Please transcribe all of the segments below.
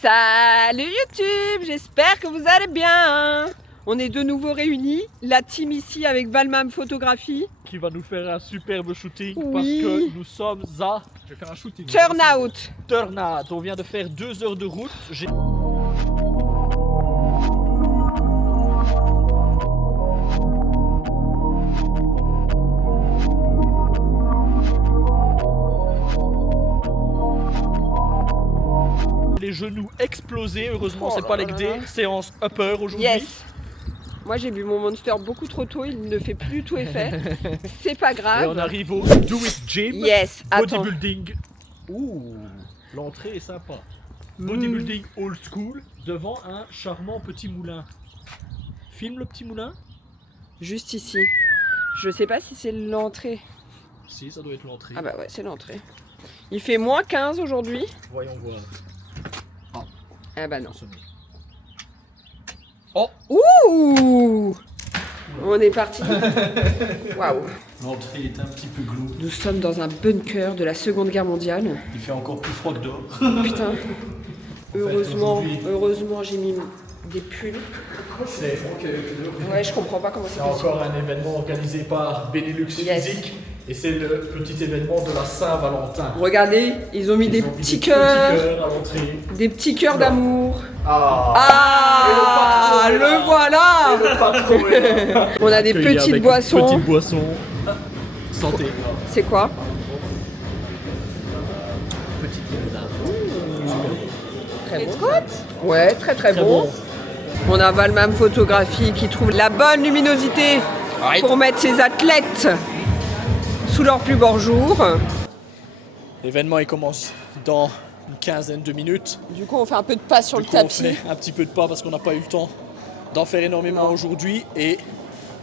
Salut YouTube, j'espère que vous allez bien. On est de nouveau réunis, la team ici avec Valmam Photographie. Qui va nous faire un superbe shooting Oui. parce que nous sommes à... Je vais faire un shooting. Turnout. Turnout. On vient de faire 2 heures de route. Les genoux explosés, heureusement c'est pas leg day, séance upper aujourd'hui. Yes. Moi j'ai bu mon Monster beaucoup trop tôt, il ne fait plus du tout effet. C'est pas grave. Et on arrive au Do It Gym. Yes, attends. Bodybuilding. Ouh, l'entrée est sympa. Bodybuilding old school devant un charmant petit moulin. Filme le petit moulin. Juste ici. Je sais pas si c'est l'entrée. Si, ça doit être l'entrée. Ah bah ouais, c'est l'entrée. Il fait moins 15 aujourd'hui. Voyons voir. Ah bah non. Oh, Ouh. On est parti. Waouh. l'entrée est un petit peu glauque. Nous sommes dans un bunker de la Seconde Guerre mondiale. Il fait encore plus froid que dehors. Putain. Heureusement j'ai mis des pulls. C'est Ouais, je comprends pas comment c'est possible. encore un événement organisé par Benelux Yes. Physique. Et c'est le petit événement de la Saint-Valentin. Regardez, ils ont mis des Ils ont mis petits des cœurs, à l'entrée. des petits cœurs d'amour. Ah, Ah, le voilà. le patron est là. On a des Accueilli petites avec boissons. une petite boisson. Santé. C'est quoi? Petite limonade. Très bon. Ouais, très très bon. On a Valmam Photographie qui trouve la bonne luminosité pour mettre ses athlètes sous leur plus beau jour. L'événement il commence dans une quinzaine de minutes. Du coup, on fait un peu de pas sur Du le coup, on tapis. fait un petit peu de pas parce qu'on n'a pas eu le temps d'en faire énormément Non. aujourd'hui. Et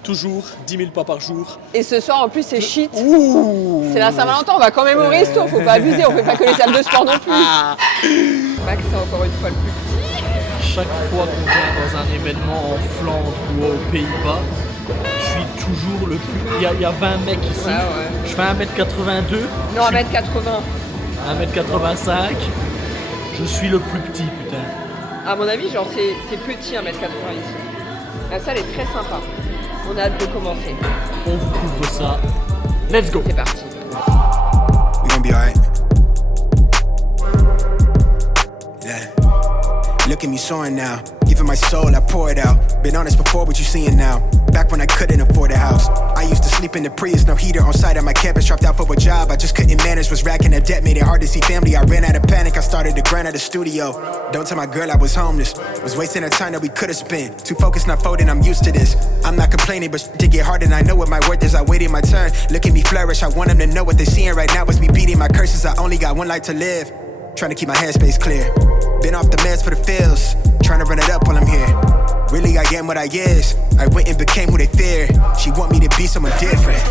toujours 10 000 pas par jour. Et ce soir, en plus, c'est shit. Ouh. C'est la Saint-Valentin, on va quand même au resto, faut pas abuser, on fait pas que les salles de sport non plus. Max, c'est encore une fois le plus petit. Chaque fois qu'on vient dans un événement en Flandre ou aux Pays-Bas, je suis toujours le plus... Il y a 20 mecs ici. Ouais. Je fais 1m82. Non, 1m80. 1m85. Je suis le plus petit, putain. À mon avis, genre, c'est petit 1m80 ici. La salle est très sympa. On a hâte de commencer. On vous couvre ça. Let's go. C'est parti. We gonna be alright. Yeah. Look at me soaring now. Giving my soul, I pour it out. Been honest before, what you seeing now? Back when I couldn't afford a house. I used to sleep in the Prius, no heater on site at my campus. Dropped out for a job, I just couldn't manage. Was racking up debt, made it hard to see family. I ran out of panic, I started to grind at the studio. Don't tell my girl I was homeless. Was wasting the time that we could've spent. Too focused, not folding, I'm used to this. I'm not complaining, but shit get hard and I know what my worth is. I waited my turn, look at me flourish. I want them to know what they're seeing right now is me beating my curses. I only got one life to live. Trying to keep my headspace clear. Been off the meds for the feels. Trying to run it up while I'm here. Really, I am what I is. I went and became who they fear. She want me to be someone different.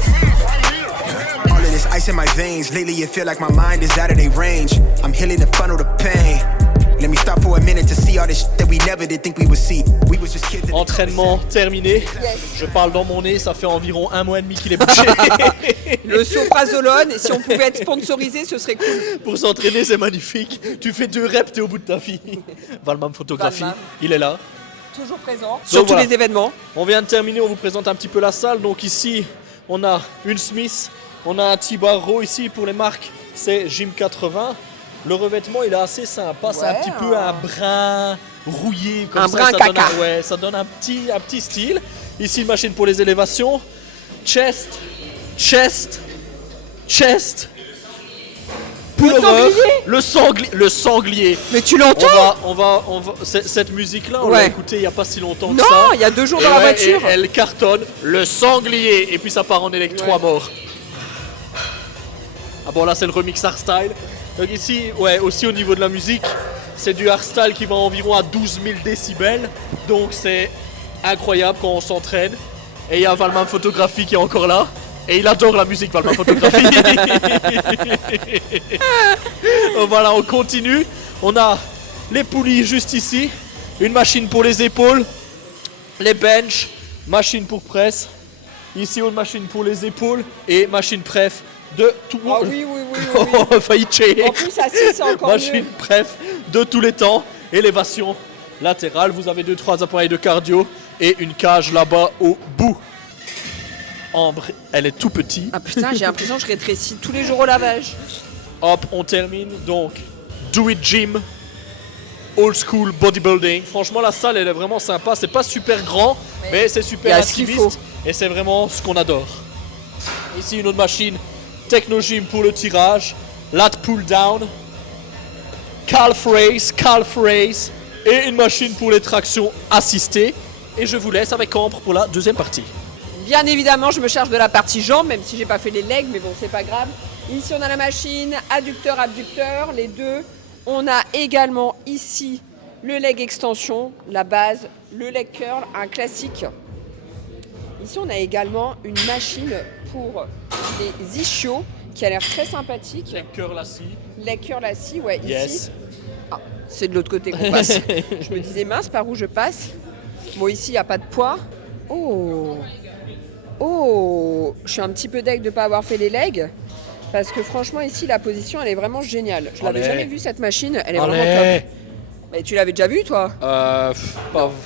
All of this ice in my veins. Lately, it feel like my mind is out of their range. I'm healing the funnel to pain. Let me stop for a minute to see all this shit that we never did think we would see. We was just kids. Entraînement terminé. Je parle dans mon nez, ça fait environ 1 mois et demi qu'il est bouché. Le soprazolone, et si on pouvait être sponsorisé, ce serait cool. Pour s'entraîner, c'est magnifique. Tu fais 2 reps, t'es au bout de ta vie. Valmam Photographie, Valmam. il est là. Toujours présent. Sur tous voilà. les événements. On vient de terminer, on vous présente un petit peu la salle. Donc ici, on a une Smith, on a un T-Bar Raw ici pour les marques, c'est Gym 80. Le revêtement, il est assez sympa, c'est un Ouais, petit peu un brun rouillé. Comme Un ça, brun ça caca. Donne ouais, ça donne un petit style. Ici, une machine pour les élévations. Chest, chest, chest. Pullover. Le sanglier. Mais tu l'entends? On va, cette musique-là, on Ouais. l'a écoutée il n'y a pas si longtemps que Non, ça. il y a 2 jours Et dans la ouais, voiture. et elle cartonne le sanglier et puis ça part en électro à mort. Ah bon, là c'est le remix hardstyle. Donc ici, ouais, aussi au niveau de la musique, c'est du hardstyle qui va environ à 12 000 décibels. Donc c'est incroyable quand on s'entraîne. Et il y a Valmam Photographie qui est encore là. Et il adore la musique, Valmam Photographie. Donc voilà, on continue. On a les poulies juste ici. Une machine pour les épaules. Les benches. Machine pour presse. Ici, une machine pour les épaules. Et machine pref de tout. Ah oui. Failli check. En plus, assis, c'est encore Machine mieux. pref de tous les temps. élévation latérale. Vous avez 2-3 appareils de cardio et une cage là-bas au bout. Ambre, elle est tout petite. Ah putain, j'ai l'impression que je rétrécis tous les jours au lavage. Hop, on termine. Donc, Do It Gym, Old School Bodybuilding. Franchement, la salle, elle est vraiment sympa. C'est pas super grand, mais c'est Il y super a ce qu'il faut. intimiste. Et c'est vraiment ce qu'on adore. Ici, une autre machine. Techno Gym pour le tirage. Lat Pull Down. Calf Raise. Et une machine pour les tractions assistées. Et je vous laisse avec Ambre pour la deuxième partie. Bien évidemment, je me charge de la partie jambes, même si j'ai pas fait les legs, mais bon, c'est pas grave. Ici, on a la machine, adducteur, abducteur, les deux. On a également ici le leg extension, la base, le leg curl, un classique. Ici, on a également une machine pour les ischios qui a l'air très sympathique. Leg curl assis. Leg curl assis, ouais, Yes. ici. Ah, c'est de l'autre côté qu'on passe. Je me disais, mince, par où je passe? Bon, ici, il n'y a pas de poids. Oh, je suis un petit peu deg de ne pas avoir fait les legs. Parce que franchement, ici, la position, elle est vraiment géniale. Je l'avais Allez. jamais vue, cette machine. Elle est Allez. vraiment top. Mais tu l'avais déjà vue, toi? Pas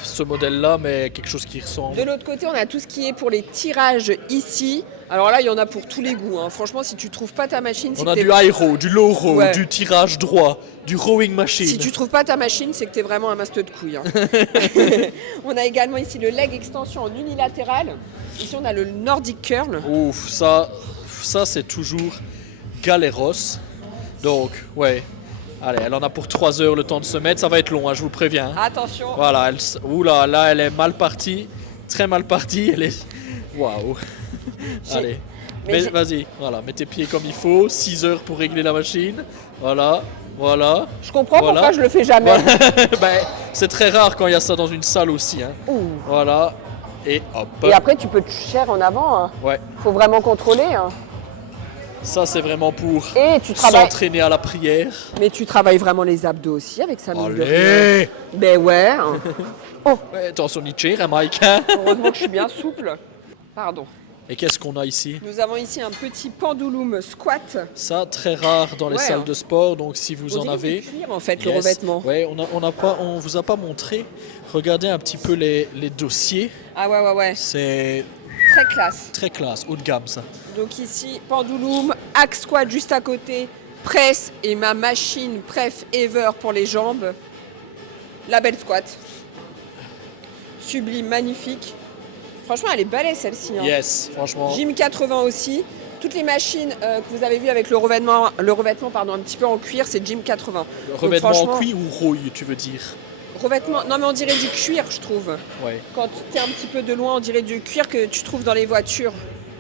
ce modèle-là, mais quelque chose qui ressemble. De l'autre côté, on a tout ce qui est pour les tirages ici. Alors là, il y en a pour tous les goûts, hein. Franchement, si tu trouves pas ta machine, c'est On que a t'es- du high row, du low row, Ouais. du tirage droit, du rowing machine. Si tu trouves pas ta machine, c'est que t'es vraiment un master de couilles, hein. On a également ici le leg extension en unilatéral. Ici, on a le Nordic curl. Ouf, ça c'est toujours galéros. Donc, ouais. Allez, elle en a pour 3 heures le temps de se mettre. Ça va être long, hein, je vous préviens. Attention. Voilà, oula, là, elle est mal partie. Très mal partie. Elle est. Waouh. Allez. mais j'ai- Vas-y, voilà, mets tes pieds comme il faut. 6 heures pour régler la machine. Voilà. Je comprends Voilà. pourquoi je le fais jamais. Ben, c'est très rare quand il y a ça dans une salle aussi. Hein. Ouh. Voilà. Et hop. Et après, tu peux te cher en avant, hein. Ouais. Faut vraiment contrôler, hein. Ça, c'est vraiment pour Et tu travailles. s'entraîner à la prière. Mais tu travailles vraiment les abdos aussi avec ça, mine de rien. Allez. Ben ouais. Hein. Ouais, attention, Nietzsche, hein, Mike. Hein. Heureusement que je suis bien souple. Pardon. Et qu'est-ce qu'on a ici? Nous avons ici un petit pendulum squat. Ça, très rare dans les Ouais, salles hein. de sport, donc si vous On en dirait avez... du cuir, en fait, le Yes. revêtement. Ouais, on vous a pas montré. Regardez un petit peu les dossiers. Ah ouais. C'est Très classe. très classe, haut de gamme ça. Donc ici, pendulum, axe squat juste à côté, presse et ma machine Pref Ever pour les jambes. La belle squat. Sublime, magnifique. Franchement, elle est balèze celle-ci, hein. Yes, franchement. Gym 80 aussi. Toutes les machines que vous avez vues avec le revêtement un petit peu en cuir, c'est Gym 80. Donc, Revêtement en franchement, cuir ou rouille, tu veux dire? Revêtement, non mais on dirait du cuir, je trouve. Ouais. Quand tu es un petit peu de loin, on dirait du cuir que tu trouves dans les voitures.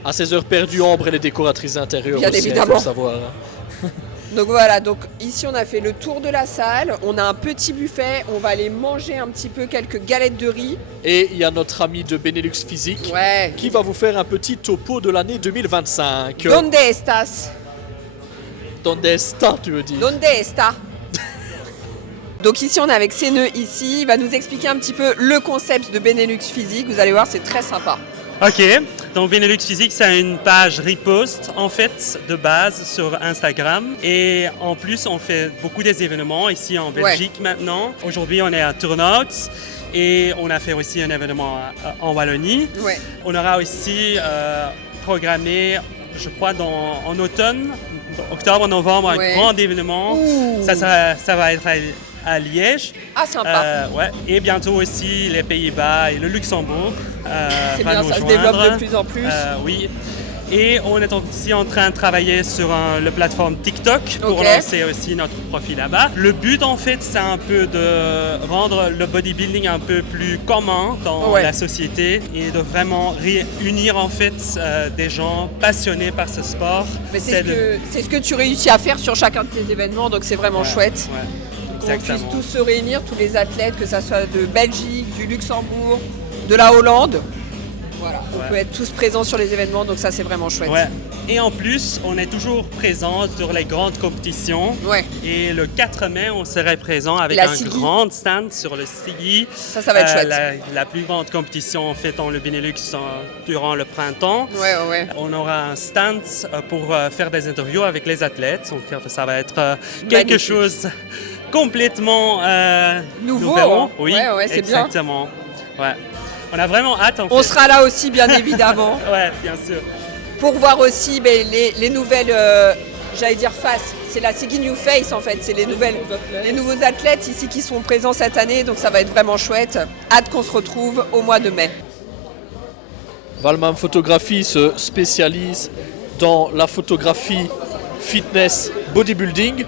À ces heures perdues, Ambre, elle est décoratrice intérieure Bien aussi, il évidemment. faut savoir. Hein. Donc voilà, donc ici on a fait le tour de la salle, on a un petit buffet, on va aller manger un petit peu quelques galettes de riz. Et il y a notre ami de Benelux Physique Ouais. qui va vous faire un petit topo de l'année 2025. Donde estas? Donde está, tu veux dire? Donde está? Donc ici on est avec Séneux ici, il va nous expliquer un petit peu le concept de Benelux Physique, vous allez voir c'est très sympa. Ok, donc Benelux Physique, c'est une page repost en fait de base sur Instagram. Et en plus, on fait beaucoup des événements ici en Belgique maintenant. Aujourd'hui, on est à Turnhout et on a fait aussi un événement en Wallonie. Ouais. On aura aussi programmé, je crois, en automne, octobre, novembre, Ouais. un grand événement. Ouh. Ça va être à Liège. Ah sympa. Ouais. Et bientôt aussi les Pays-Bas et le Luxembourg. C'est va bien, nous ça se joindre. développe de plus en plus. Oui. Et on est aussi en train de travailler sur la plateforme TikTok pour Ok. lancer aussi notre profil là-bas. Le but en fait, c'est un peu de rendre le bodybuilding un peu plus commun dans Ouais. la société et de vraiment réunir en fait des gens passionnés par ce sport. Mais c'est ce que tu réussis à faire sur chacun de tes événements, donc c'est vraiment chouette. Ouais. Qu'on puisse Exactement. tous se réunir, tous les athlètes, que ça soit de Belgique, du Luxembourg, de la Hollande. Voilà, on Ouais. peut être tous présents sur les événements, donc ça c'est vraiment chouette. Ouais. Et en plus, on est toujours présent sur les grandes compétitions. Ouais. Et le 4 mai, on serait présent avec La un Sigi. grand stand sur le Sigi. Ça va être chouette. La plus grande compétition en fait dans le Benelux durant le printemps. Ouais. On aura un stand pour faire des interviews avec les athlètes. Donc ça va être quelque Magnifique. chose complètement Nouveau, nouveau. hein. Oui, Ouais, c'est bien. exactement. Ouais. On a vraiment hâte en fait. On sera là aussi, bien évidemment, Ouais, bien sûr. pour voir aussi les nouvelles, j'allais dire faces. C'est la Sigi New Face en fait, c'est les nouveaux athlètes ici qui seront présents cette année, donc ça va être vraiment chouette. Hâte qu'on se retrouve au mois de mai. Valmam Photographie se spécialise dans la photographie fitness bodybuilding.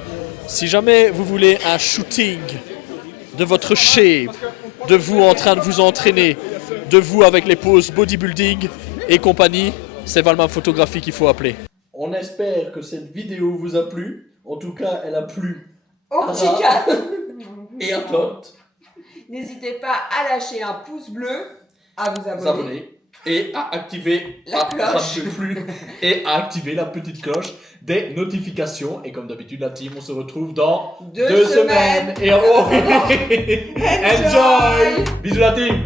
Si jamais vous voulez un shooting de votre shape, de vous en train de vous entraîner, de vous avec les poses bodybuilding et compagnie, c'est Valmam Photographie qu'il faut appeler. On espère que cette vidéo vous a plu. En tout cas, elle a plu Au petit cadre. et à Todd. N'hésitez pas à lâcher un pouce bleu, à vous Vous abonner et à activer La cloche. et à activer la petite cloche des notifications. Et comme d'habitude, la team, on se retrouve dans 2 semaines. Et enjoy. Bisous la team.